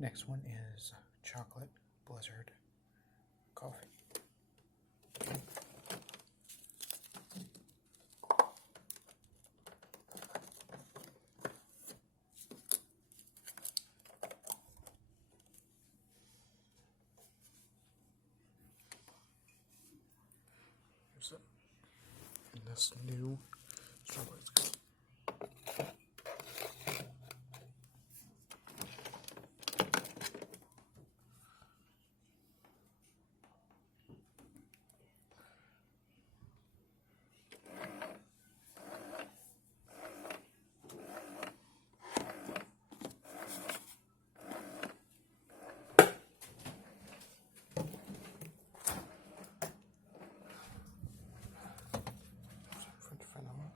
Next one is Chocolate Blizzard Coffee. Here's it. And this new strawberry. French vanilla.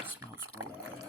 It smells really good.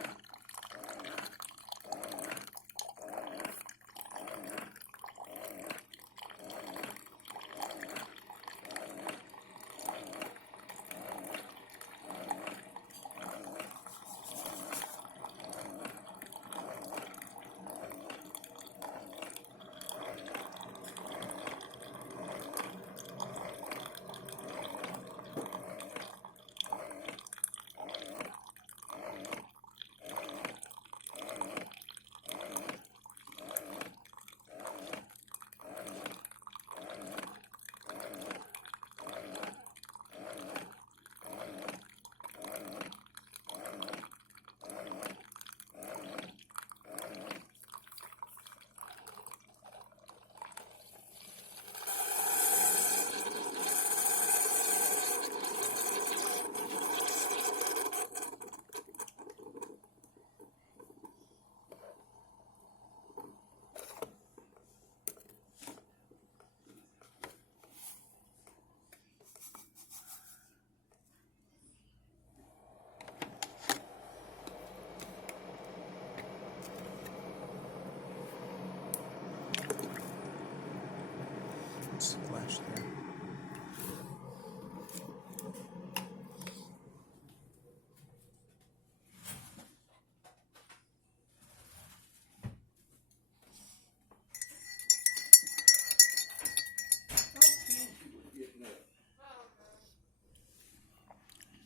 Splash there.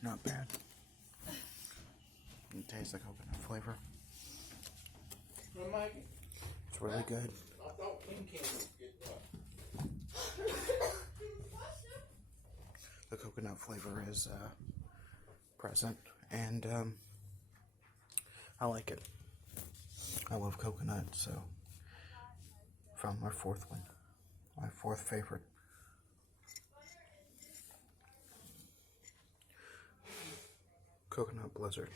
Not bad. It tastes the coconut flavor. It's really good. The coconut flavor is present, and I like it. I love coconut, so found my fourth one, my fourth favorite. Coconut Blizzard.